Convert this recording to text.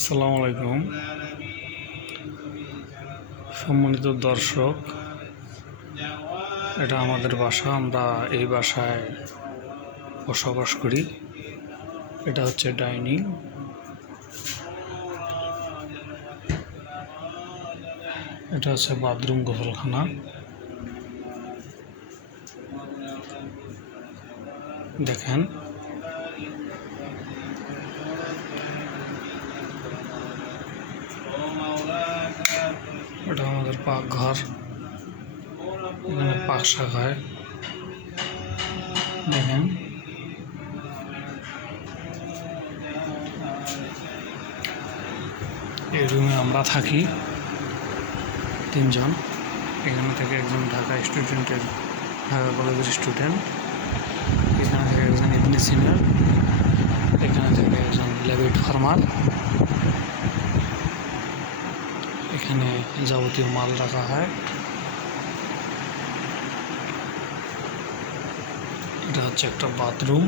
আসসালামু আলাইকুম সম্মানিত দর্শক, এটা আমাদের বাসা। আমরা এই বাসায় বসবাস করি। এটা হচ্ছে ডাইনিং। এটা হচ্ছে বাথরুম, গোসলখানা। দেখেন, এটা আমাদের পাকঘর। এখানে পাক শাক হয়। দেখেন, এই রুমে আমরা থাকি তিনজন। এখানে থেকে একজন ঢাকা কলেজের স্টুডেন্ট, এখানে থেকে একজন ইবনে সিনার, এখানে থেকে একজন ল্যাবিট ফার্মার। এখানে যাবতীয় মাল রাখা হয়। এটা হচ্ছে একটা বাথরুম।